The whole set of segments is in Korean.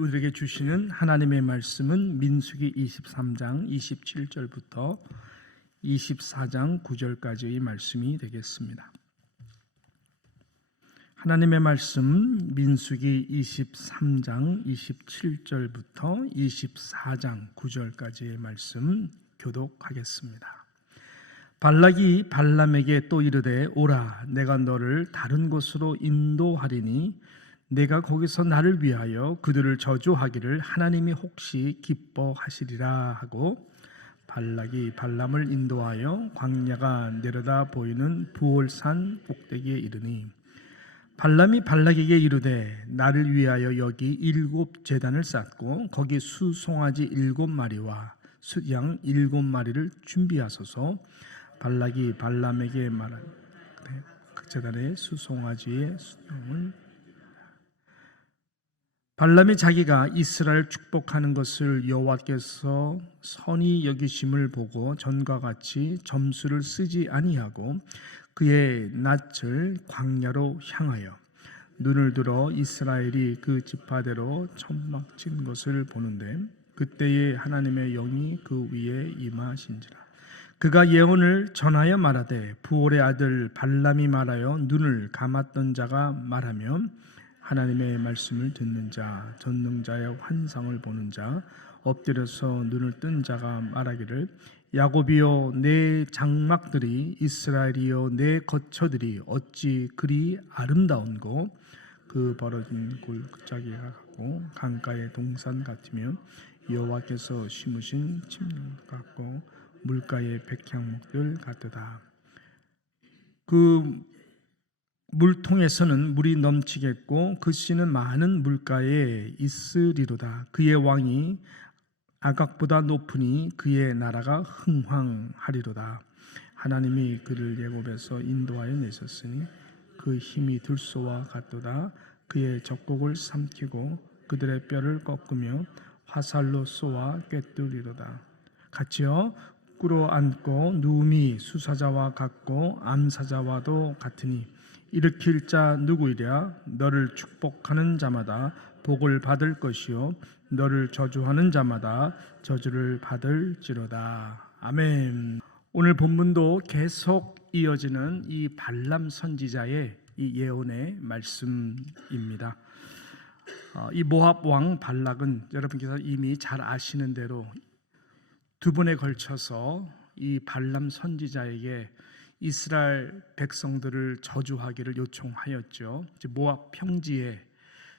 우리에게 주시는 하나님의 말씀은 민수기 23장 27절부터 24장 9절까지의 말씀이 되겠습니다. 하나님의 말씀 민수기 23장 27절부터 24장 9절까지의 말씀 교독하겠습니다. 발락이 발람에게 또 이르되 오라, 내가 너를 다른 곳으로 인도하리니 내가 거기서 나를 위하여 그들을 저주하기를 하나님이 혹시 기뻐하시리라 하고, 발락이 발람을 인도하여 광야가 내려다 보이는 부올산 꼭대기에 이르니, 발람이 발락에게 이르되 나를 위하여 여기 7 제단을 쌓고 거기 수송아지 7마리와 숫양 7마리를 준비하소서. 발락이 발람에게 말하되 그 제단에 수송아지의 숫양을, 발람이 자기가 이스라엘 축복하는 것을 여호와께서 선히 여기심을 보고 전과 같이 점수를 쓰지 아니하고 그의 낯을 광야로 향하여 눈을 들어 이스라엘이 그 지파대로 천막 친 것을 보는데, 그때에 하나님의 영이 그 위에 임하신지라. 그가 예언을 전하여 말하되 부올의 아들 발람이 말하여 눈을 감았던 자가 말하면 하나님의 말씀을 듣는 자, 전능자의 환상을 보는 자, 엎드려서 눈을 뜬 자가 말하기를 야곱이여 내 장막들이, 이스라엘이여 내 거처들이 어찌 그리 아름다운고, 그 벌어진 골짜기가 같고 강가의 동산 같으며 여호와께서 심으신 침략 같고 물가의 백향목들 같도다. 그 물통에서는 물이 넘치겠고 그 씨는 많은 물가에 있으리로다. 그의 왕이 아각보다 높으니 그의 나라가 흥황하리로다. 하나님이 그를 애굽에서 인도하여 내셨으니 그 힘이 들소와 같도다. 그의 적국을 삼키고 그들의 뼈를 꺾으며 화살로 쏘아 꿰뚫리로다. 같이요, 꿇어앉고 누움이 수사자와 같고 암사자와도 같으니 일으킬 자 누구이랴? 너를 축복하는 자마다 복을 받을 것이요 너를 저주하는 자마다 저주를 받을지로다. 아멘. 오늘 본문도 계속 이어지는 이 발람 선지자의 이 예언의 말씀입니다. 이 모압 왕 발락은 여러분께서 이미 잘 아시는 대로 2번에 걸쳐서 이 발람 선지자에게 이스라엘 백성들을 저주하기를 요청하였죠. 모압 평지에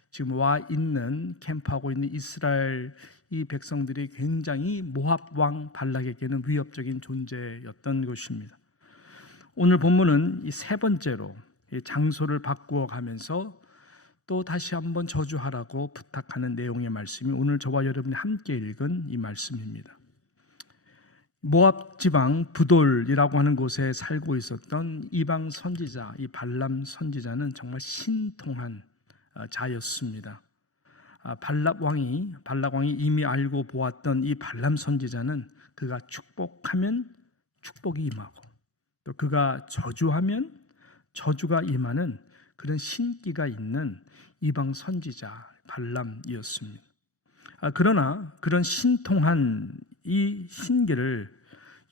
지금 와 있는 캠프하고 있는 이스라엘 이 백성들이 굉장히 모압 왕 발락에게는 위협적인 존재였던 것입니다. 오늘 본문은 이 3번째로 장소를 바꾸어 가면서 또 다시 한번 저주하라고 부탁하는 내용의 말씀이 오늘 저와 여러분이 함께 읽은 이 말씀입니다. 모압 지방 부돌이라고 하는 곳에 살고 있었던 이방 선지자, 이 발람 선지자는 정말 신통한 자였습니다. 발락 왕이 이미 알고 보았던 이 발람 선지자는 그가 축복하면 축복이 임하고 또 그가 저주하면 저주가 임하는 그런 신기가 있는 이방 선지자 발람이었습니다. 그러나 그런 신통한 이 신기를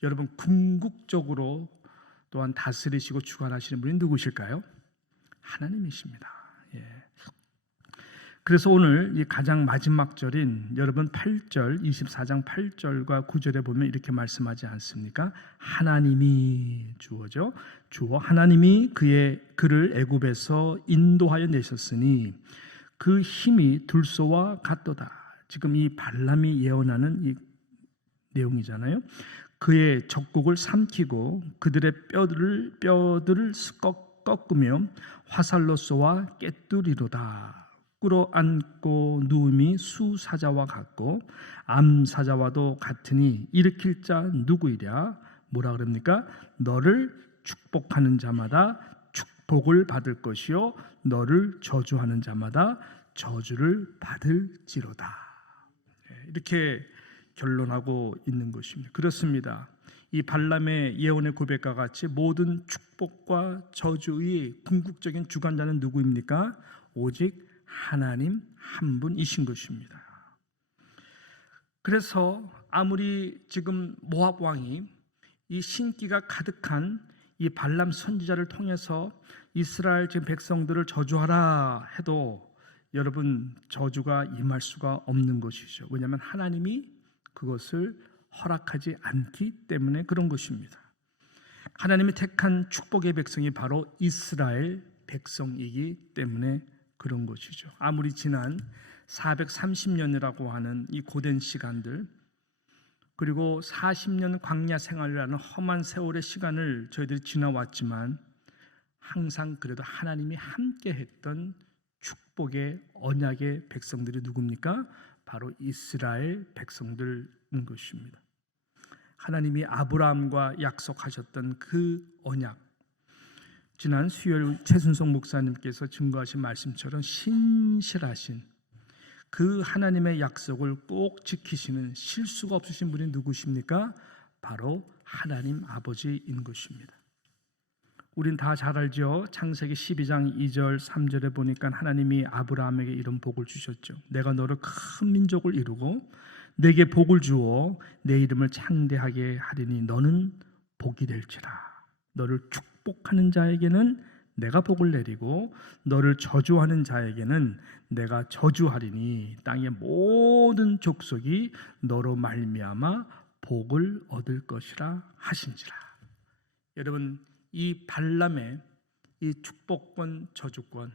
여러분 궁극적으로 또한 다스리시고 주관하시는 분이 누구실까요? 하나님이십니다. 그래서 오늘 이 가장 마지막 절인 여러분 8절, 24장 8절과 9절에 보면 이렇게 말씀하지 않습니까? 하나님이 주어죠. 주어 하나님이 그를 애굽에서 인도하여 내셨으니 그 힘이 들소와 같도다. 지금 이 발람이 예언하는 이 내용이잖아요. 그의 적국을 삼키고 그들의 뼈들을 꺾으며 화살로 쏘아 꿰뚫리로다. 꿇어앉고 누움이 수사자와 같고 암사자와도 같으니 일으킬 자 누구이랴? 뭐라 그럽니까? 너를 축복하는 자마다 축복을 받을 것이요 너를 저주하는 자마다 저주를 받을지로다. 이렇게 결론하고 있는 것입니다. 그렇습니다. 이 발람의 예언의 고백과 같이 모든 축복과 저주의 궁극적인 주관자는 누구입니까? 오직 하나님 한 분이신 것입니다. 그래서 아무리 지금 모압 왕이 이 신기가 가득한 이 발람 선지자를 통해서 이스라엘 지금 백성들을 저주하라 해도 여러분 저주가 임할 수가 없는 것이죠. 왜냐하면 하나님이 그것을 허락하지 않기 때문에 그런 것입니다. 하나님이 택한 축복의 백성이 바로 이스라엘 백성이기 때문에 그런 것이죠. 아무리 지난 430년이라고 하는 이 고된 시간들, 그리고 40년 광야 생활이라는 험한 세월의 시간을 저희들이 지나왔지만 항상 그래도 하나님이 함께 했던 축복의 언약의 백성들이 누굽니까? 바로 이스라엘 백성들인 것입니다. 하나님이 아브라함과 약속하셨던 그 언약, 지난 수요일 최순성 목사님께서 증거하신 말씀처럼 신실하신 그 하나님의 약속을 꼭 지키시는 실수가 없으신 분이 누구십니까? 바로 하나님 아버지인 것입니다. 우린 다 잘 알죠. 창세기 12장 2절 3절에 보니까 하나님이 아브라함에게 이런 복을 주셨죠. 내가 너를 큰 민족을 이루고 내게 복을 주어 내 이름을 창대하게 하리니 너는 복이 될지라. 너를 축복하는 자에게는 내가 복을 내리고 너를 저주하는 자에게는 내가 저주하리니 땅의 모든 족속이 너로 말미암아 복을 얻을 것이라 하신지라. 여러분, 이 발람의 이 축복권 저주권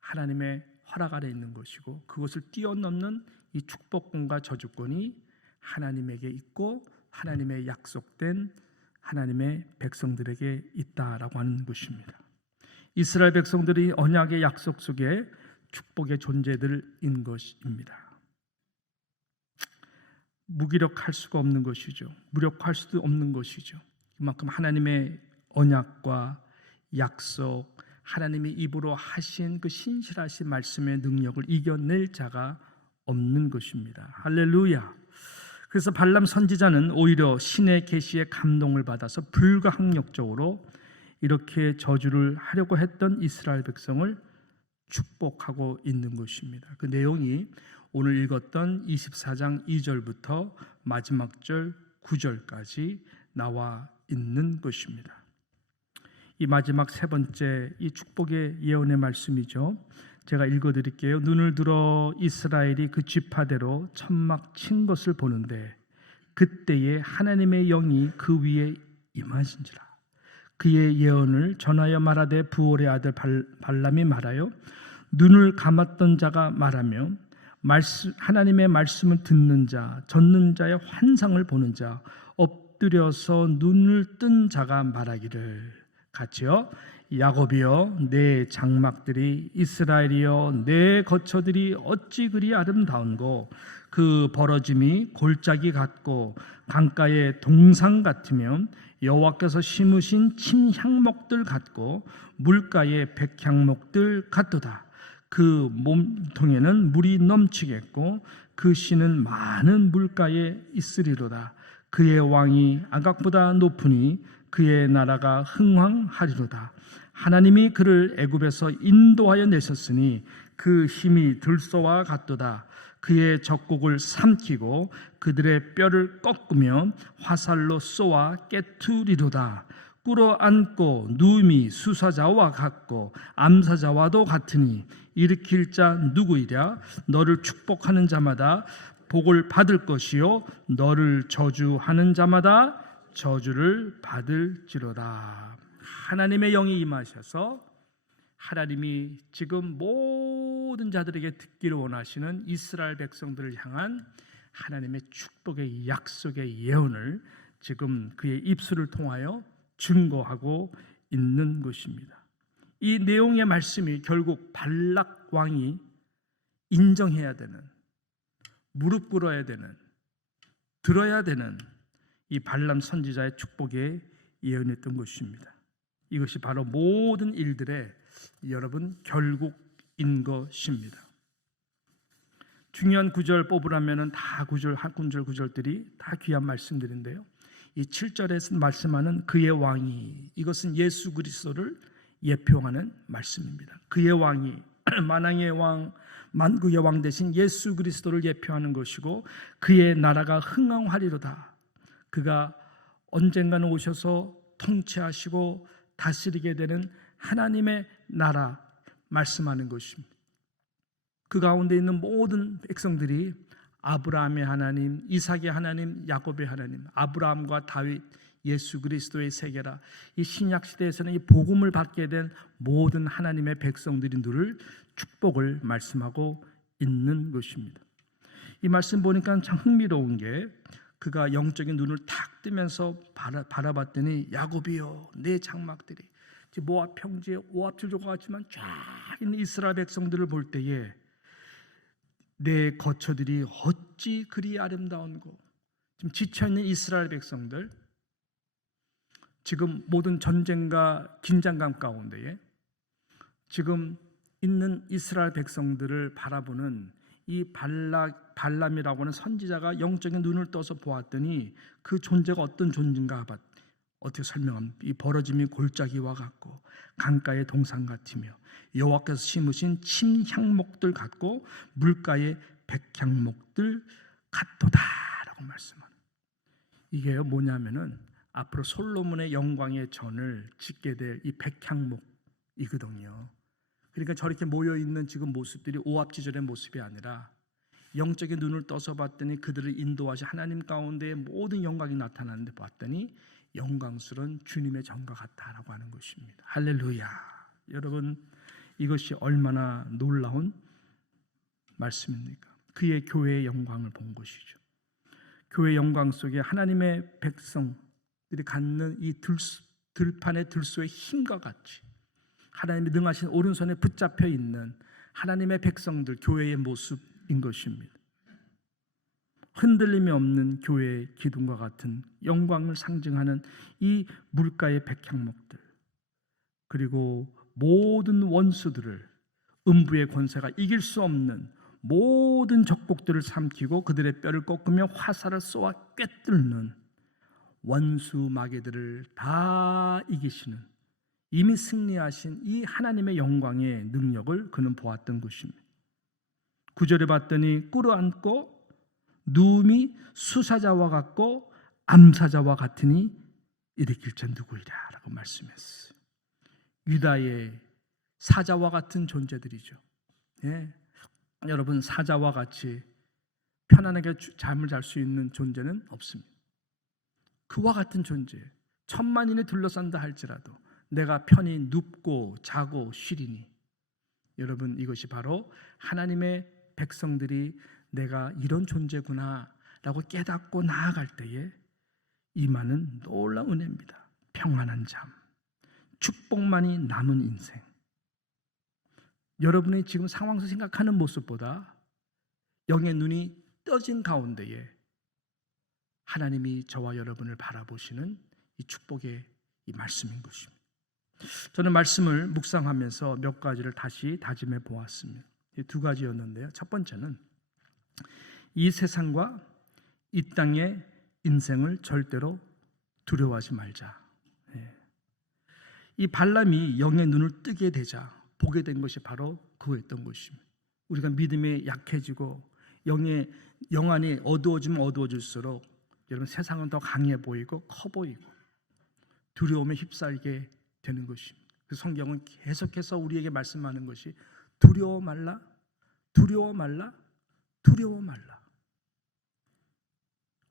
하나님의 허락 아래 있는 것이고, 그것을 뛰어넘는 이 축복권과 저주권이 하나님에게 있고 하나님의 약속된 하나님의 백성들에게 있다라고 하는 것입니다. 이스라엘 백성들이 언약의 약속 속에 축복의 존재들인 것입니다. 무기력할 수가 없는 것이죠. 무력할 수도 없는 것이죠. 그만큼 하나님의 언약과 약속, 하나님의 입으로 하신 그 신실하신 말씀의 능력을 이겨낼 자가 없는 것입니다. 할렐루야. 그래서 발람 선지자는 오히려 신의 계시에 감동을 받아서 불가항력적으로 이렇게 저주를 하려고 했던 이스라엘 백성을 축복하고 있는 것입니다. 그 내용이 오늘 읽었던 24장 2절부터 마지막 절 9절까지 나와 있는 것입니다. 이 마지막 세 번째 이 축복의 예언의 말씀이죠. 제가 읽어드릴게요. 눈을 들어 이스라엘이 그 쥐파대로 천막 친 것을 보는데 그때에 하나님의 영이 그 위에 임하신지라. 그의 예언을 전하여 말하되 부올의 아들 발람이 말하여 눈을 감았던 자가 말하며 하나님의 말씀을 듣는 자, 젖는 자의 환상을 보는 자, 엎드려서 눈을 뜬 자가 말하기를 같이요. 야곱이여 내 장막들이, 이스라엘이여 내 거처들이 어찌 그리 아름다운고, 그 벌어짐이 골짜기 같고 강가의 동상 같으며 여호와께서 심으신 침향목들 같고 물가의 백향목들 같도다. 그 몸통에는 물이 넘치겠고 그 씨는 많은 물가에 있으리로다. 그의 왕이 아각보다 높으니 그의 나라가 흥왕하리로다. 하나님이 그를 애굽에서 인도하여 내셨으니 그 힘이 들소와 같도다. 그의 적국을 삼키고 그들의 뼈를 꺾으며 화살로 쏘아 깨투리로다. 꿇어앉고 누움이 수사자와 같고 암사자와도 같으니 일으킬 자 누구이랴? 너를 축복하는 자마다 복을 받을 것이요 너를 저주하는 자마다 저주를 받을지로다. 하나님의 영이 임하셔서 하나님이 지금 모든 자들에게 듣기를 원하시는 이스라엘 백성들을 향한 하나님의 축복의 약속의 예언을 지금 그의 입술을 통하여 증거하고 있는 것입니다. 이 내용의 말씀이 결국 발락 왕이 인정해야 되는, 무릎 꿇어야 되는, 들어야 되는 이 발람 선지자의 축복의 예언이었던 것입니다. 이것이 바로 모든 일들의 여러분 결국인 것입니다. 중요한 구절 뽑으라면 다 한 구절들이 다 귀한 말씀들인데요. 이 7절에서 말씀하는 그의 왕이, 이것은 예수 그리스도를 예표하는 말씀입니다. 그의 왕이 만왕의 왕, 만국의 왕 대신 예수 그리스도를 예표하는 것이고 그의 나라가 흥왕하리로다. 그가 언젠가는 오셔서 통치하시고 다스리게 되는 하나님의 나라 말씀하는 것입니다. 그 가운데 있는 모든 백성들이 아브라함의 하나님, 이삭의 하나님, 야곱의 하나님, 아브라함과 다윗, 예수 그리스도의 세계라. 이 신약 시대에서는 이 복음을 받게 된 모든 하나님의 백성들이 누릴 축복을 말씀하고 있는 것입니다. 이 말씀 보니까 참 흥미로운 게 그가 영적인 눈을 탁 뜨면서 바라봤더니 야곱이여 내 장막들이 모압 평지에 오합지조가 같지만 쫙 있는 이스라엘 백성들을 볼 때에 내 거처들이 어찌 그리 아름다운고. 지금 지쳐있는 이스라엘 백성들, 지금 모든 전쟁과 긴장감 가운데에 지금 있는 이스라엘 백성들을 바라보는 이 발람이라고 하는 선지자가 영적인 눈을 떠서 보았더니 그 존재가 어떤 존재인가 어떻게 설명합니까? 이 벌어짐이 골짜기와 같고 강가의 동산 같으며 여호와께서 심으신 침향목들 같고 물가의 백향목들 같도다라고 말씀합니다. 이게 뭐냐면은 앞으로 솔로몬의 영광의 전을 짓게 될 이 백향목이거든요. 그러니까 저렇게 모여있는 지금 모습들이 오합지졸의 모습이 아니라 영적인 눈을 떠서 봤더니 그들을 인도하신 하나님 가운데 모든 영광이 나타나는데 봤더니 영광스러운 주님의 전과 같다라고 하는 것입니다. 할렐루야. 여러분, 이것이 얼마나 놀라운 말씀입니까? 그의 교회의 영광을 본 것이죠. 교회의 영광 속에 하나님의 백성들이 갖는 이 들판의 들소의 힘과 같이 하나님이 능하신 오른손에 붙잡혀 있는 하나님의 백성들, 교회의 모습인 것입니다. 흔들림이 없는 교회의 기둥과 같은 영광을 상징하는 이 물가의 백향목들, 그리고 모든 원수들을, 음부의 권세가 이길 수 없는 모든 적국들을 삼키고 그들의 뼈를 꺾으며 화살을 쏘아 꿰뚫는 원수 마귀들을 다 이기시는, 이미 승리하신 이 하나님의 영광의 능력을 그는 보았던 것입니다. 9절에 봤더니 꿇어앉고 누움이 수사자와 같고 암사자와 같으니 일으킬 자 누구이랴 라고 말씀했어요. 유다의 사자와 같은 존재들이죠. 예. 여러분, 사자와 같이 편안하게 잠을 잘 수 있는 존재는 없습니다. 그와 같은 존재, 천만인이 둘러싼다 할지라도 내가 편히 눕고 자고 쉬리니. 여러분, 이것이 바로 하나님의 백성들이 내가 이런 존재구나 라고 깨닫고 나아갈 때에 임하는 놀라운 은혜입니다. 평안한 잠, 축복만이 남은 인생. 여러분의 지금 상황에서 생각하는 모습보다 영의 눈이 떠진 가운데에 하나님이 저와 여러분을 바라보시는 이 축복의 이 말씀인 것입니다. 저는 말씀을 묵상하면서 몇 가지를 다시 다짐해 보았습니다. 두 가지였는데요. 첫 번째는 이 세상과 이 땅의 인생을 절대로 두려워하지 말자. 이 발람이 영의 눈을 뜨게 되자 보게 된 것이 바로 그거였던 것입니다. 우리가 믿음이 약해지고 영 안이 어두워지면 어두워질수록 여러분 세상은 더 강해 보이고 커 보이고 두려움에 휩싸이게 되는 것입니다. 그 성경은 계속해서 우리에게 말씀하는 것이 두려워 말라, 두려워 말라, 두려워 말라.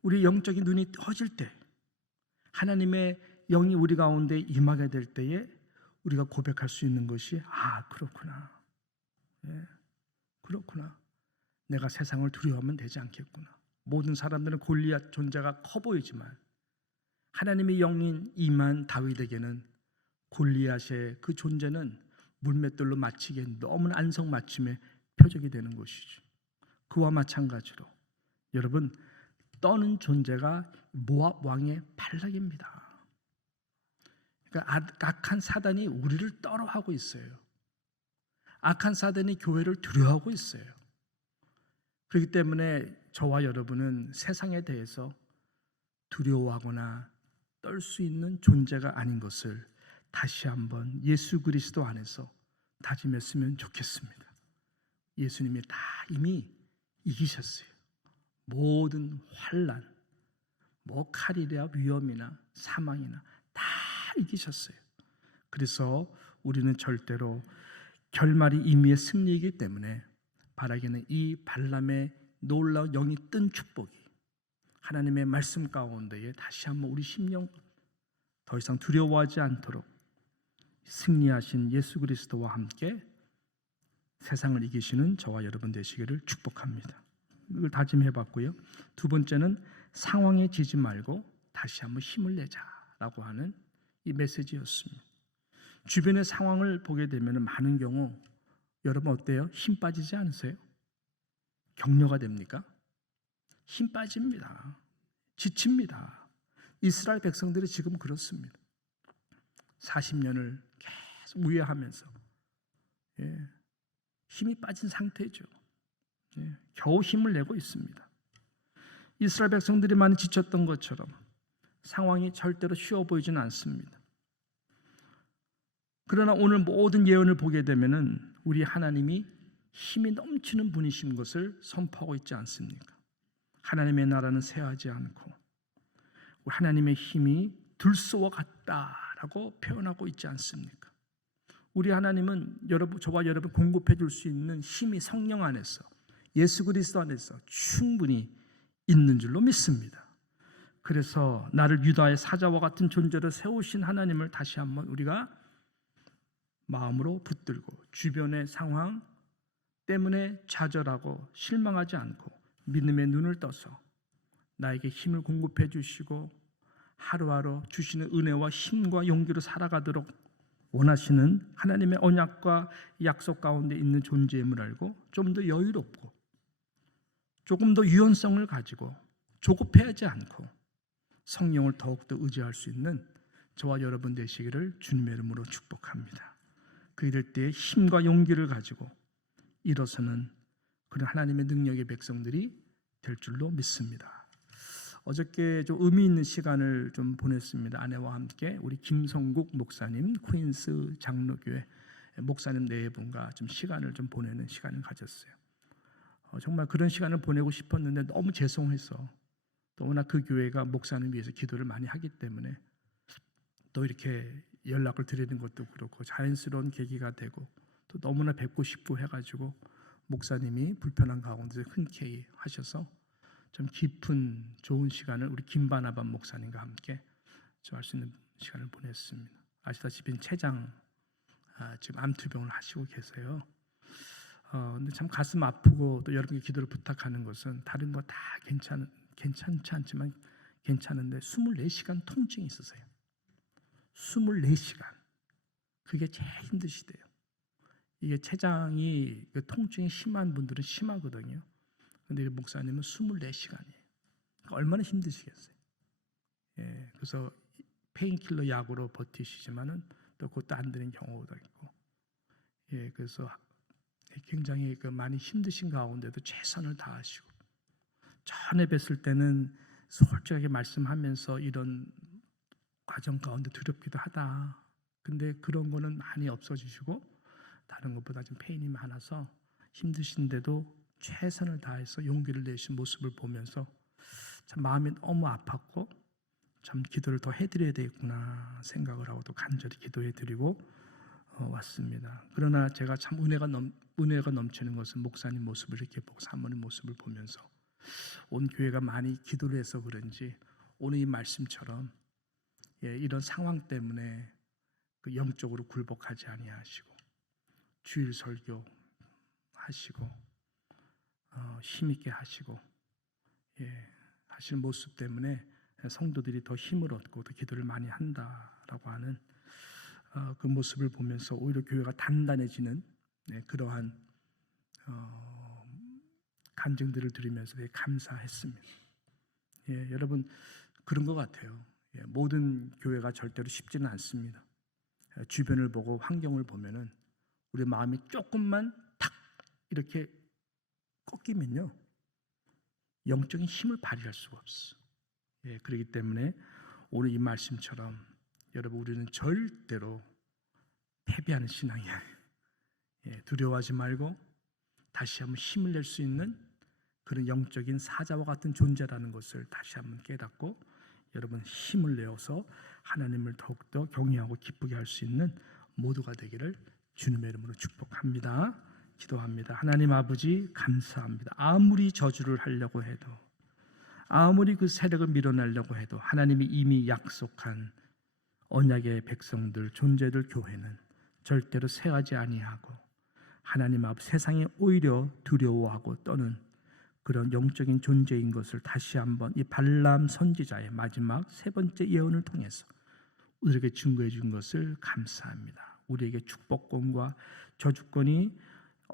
우리 영적인 눈이 떠질 때, 하나님의 영이 우리 가운데 임하게 될 때에 우리가 고백할 수 있는 것이 그렇구나. 그렇구나. 내가 세상을 두려워하면 되지 않겠구나. 모든 사람들은 골리앗 존재가 커 보이지만 하나님의 영인 임한 다윗에게는 골리앗의 그 존재는 물맷돌로 맞히기엔 너무나 안성맞춤의 표적이 되는 것이죠. 그와 마찬가지로 여러분, 떠는 존재가 모압 왕의 발락입니다. 그러니까 악한 사단이 우리를 떨어하고 있어요. 악한 사단이 교회를 두려워하고 있어요. 그렇기 때문에 저와 여러분은 세상에 대해서 두려워하거나 떨 수 있는 존재가 아닌 것을 다시 한번 예수 그리스도 안에서 다짐했으면 좋겠습니다. 예수님이 다 이미 이기셨어요. 모든 환난, 뭐 칼이나 위험이나 사망이나 다 이기셨어요. 그래서 우리는 절대로 결말이 이미의 승리이기 때문에 바라기는 이 발람의 놀라운 영이 뜬 축복이 하나님의 말씀 가운데에 다시 한번 우리 심령 더 이상 두려워하지 않도록 승리하신 예수 그리스도와 함께 세상을 이기시는 저와 여러분 되시기를 축복합니다. 이걸 다짐해 봤고요. 두 번째는 상황에 지지 말고 다시 한번 힘을 내자라고 하는 이 메시지였습니다. 주변의 상황을 보게 되면 많은 경우 여러분 어때요? 힘 빠지지 않으세요? 격려가 됩니까? 힘 빠집니다. 지칩니다. 이스라엘 백성들이 지금 그렇습니다. 40년을 계속 우회하면서 힘이 빠진 상태죠. 겨우 힘을 내고 있습니다. 이스라엘 백성들이 많이 지쳤던 것처럼 상황이 절대로 쉬워 보이지는 않습니다. 그러나 오늘 모든 예언을 보게 되면은 우리 하나님이 힘이 넘치는 분이신 것을 선포하고 있지 않습니까? 하나님의 나라는 쇠하지 않고 하나님의 힘이 들소와 같다라고 표현하고 있지 않습니까? 우리 하나님은 저와 여러분 공급해 줄 수 있는 힘이 성령 안에서 예수 그리스도 안에서 충분히 있는 줄로 믿습니다. 그래서 나를 유다의 사자와 같은 존재로 세우신 하나님을 다시 한번 우리가 마음으로 붙들고 주변의 상황 때문에 좌절하고 실망하지 않고 믿음의 눈을 떠서 나에게 힘을 공급해 주시고 하루하루 주시는 은혜와 힘과 용기로 살아가도록 원하시는 하나님의 언약과 약속 가운데 있는 존재임을 알고 좀 더 여유롭고 조금 더 유연성을 가지고 조급해하지 않고 성령을 더욱더 의지할 수 있는 저와 여러분 되시기를 주님의 이름으로 축복합니다. 이럴 때 힘과 용기를 가지고 일어서는 그런 하나님의 능력의 백성들이 될 줄로 믿습니다. 어저께 좀 의미 있는 시간을 좀 보냈습니다. 아내와 함께 우리 김성국 목사님, 퀸스 장로교회 목사님 네 분과 좀 시간을 좀 보내는 시간을 가졌어요. 정말 그런 시간을 보내고 싶었는데 너무 죄송해서 또 워낙 그 교회가 목사님 위해서 기도를 많이 하기 때문에 또 이렇게 연락을 드리는 것도 그렇고 자연스러운 계기가 되고 또 너무나 뵙고 싶고 해가지고 목사님이 불편한 가운데서 흔쾌히 하셔서 좀 깊은 좋은 시간을 우리 김바나반 목사님과 함께 할 수 있는 시간을 보냈습니다. 아시다시피 체장 지금 암투병을 하시고 계세요. 근데 참 가슴 아프고 또 여러분께 기도를 부탁하는 것은 다른 거 다 괜찮지 않지만 괜찮은데 24시간 통증이 있으세요. 24시간. 그게 제일 힘드시대요. 이게 췌장이 그 통증이 심한 분들은 심하거든요. 근데 목사님은 24시간이에요. 그러니까 얼마나 힘드시겠어요. 그래서 페인킬러 약으로 버티시지만은 또 그것도 안 되는 경우도 있고. 그래서 굉장히 많이 힘드신 가운데도 최선을 다하시고 전에 뵀을 때는 솔직하게 말씀하면서 이런 과정 가운데 두렵기도 하다. 근데 그런 거는 많이 없어지시고 다른 것보다 좀 페인이 많아서 힘드신데도 최선을 다해서 용기를 내신 모습을 보면서 참 마음이 너무 아팠고 참 기도를 더 해드려야 되겠구나 생각을 하고 또 간절히 기도해드리고 왔습니다. 그러나 제가 참 은혜가 넘치는 것은 목사님 모습을 이렇게 보고 사모님 모습을 보면서 온 교회가 많이 기도를 해서 그런지 오늘 이 말씀처럼 이런 상황 때문에 영적으로 굴복하지 아니하시고 주일 설교 하시고 힘있게 하시고 하시는 모습 때문에 성도들이 더 힘을 얻고 더 기도를 많이 한다라고 하는 그 모습을 보면서 오히려 교회가 단단해지는 그러한 간증들을 들으면서 되게 감사했습니다. 여러분 그런 것 같아요. 모든 교회가 절대로 쉽지는 않습니다. 주변을 보고 환경을 보면은 우리 마음이 조금만 탁 이렇게 꺾이면요 영적인 힘을 발휘할 수가 없어. 그렇기 때문에 오늘 이 말씀처럼 여러분 우리는 절대로 패배하는 신앙이 아니에요. 두려워하지 말고 다시 한번 힘을 낼 수 있는 그런 영적인 사자와 같은 존재라는 것을 다시 한번 깨닫고 여러분 힘을 내어서 하나님을 더욱더 경외하고 기쁘게 할 수 있는 모두가 되기를 주님의 이름으로 축복합니다. 기도합니다. 하나님 아버지 감사합니다. 아무리 저주를 하려고 해도 아무리 그 세력을 밀어내려고 해도 하나님이 이미 약속한 언약의 백성들 존재들 교회는 절대로 쇠하지 아니하고 하나님 앞 세상에 오히려 두려워하고 떠는 그런 영적인 존재인 것을 다시 한번 이 발람 선지자의 마지막 세 번째 예언을 통해서 우리에게 증거해 준 것을 감사합니다. 우리에게 축복권과 저주권이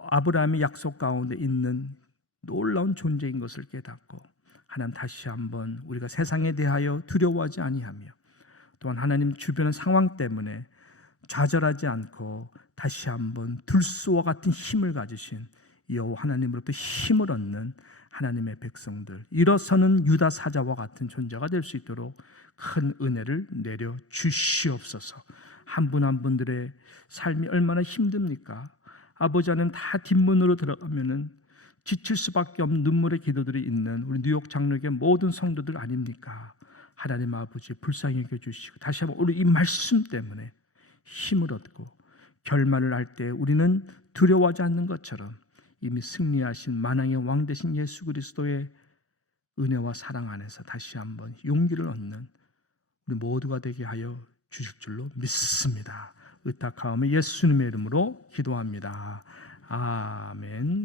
아브라함의 약속 가운데 있는 놀라운 존재인 것을 깨닫고 하나님 다시 한번 우리가 세상에 대하여 두려워하지 아니하며 또한 하나님 주변의 상황 때문에 좌절하지 않고 다시 한번 들소와 같은 힘을 가지신 여호와 하나님으로부터 힘을 얻는 하나님의 백성들, 일어서는 유다 사자와 같은 존재가 될 수 있도록 큰 은혜를 내려 주시옵소서. 한 분 한 분들의 삶이 얼마나 힘듭니까? 아버지 하나님 다 뒷문으로 들어가면은 지칠 수밖에 없는 눈물의 기도들이 있는 우리 뉴욕 장로교의 모든 성도들 아닙니까? 하나님 아버지 불쌍히 여겨주시고 다시 한번 우리 이 말씀 때문에 힘을 얻고 결말을 할 때 우리는 두려워하지 않는 것처럼 이미 승리하신 만왕의 왕 되신 예수 그리스도의 은혜와 사랑 안에서 다시 한번 용기를 얻는 우리 모두가 되게 하여 주실 줄로 믿습니다. 의탁하오며 예수님의 이름으로 기도합니다. 아멘.